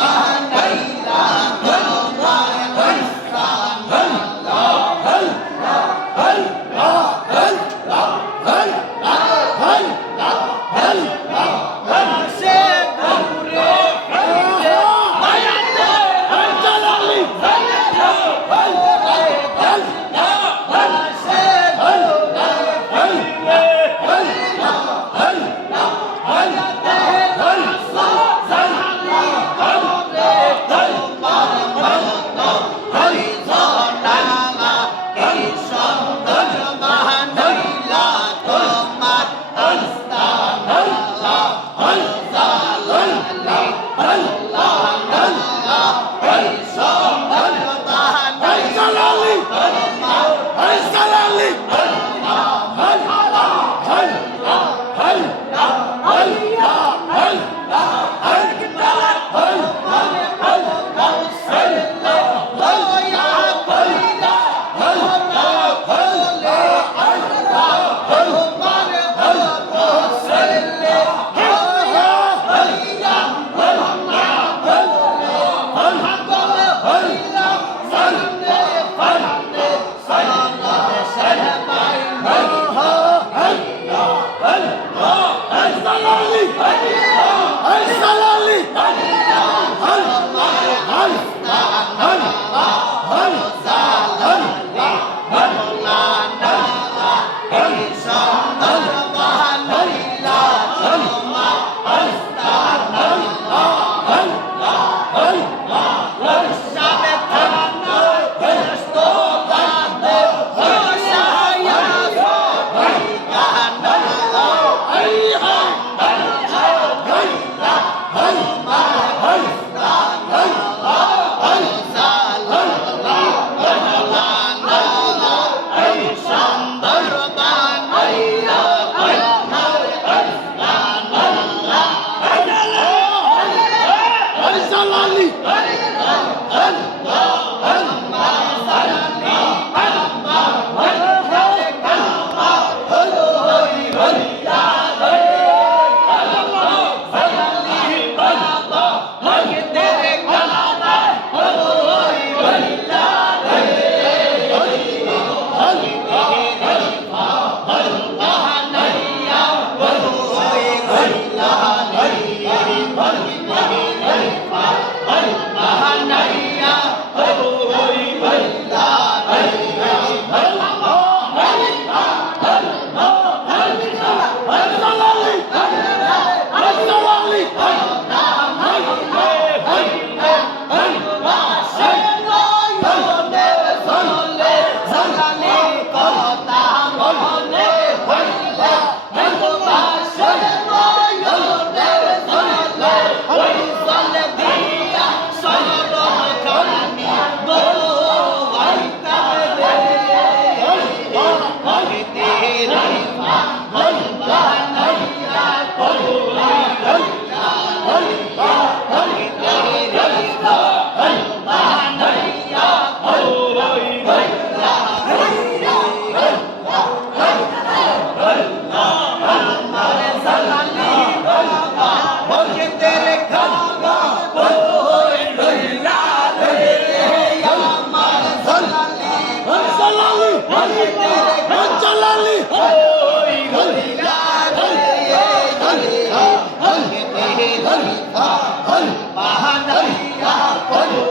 Mahangaila Bangladesh হল হল বাহানাইয়া হল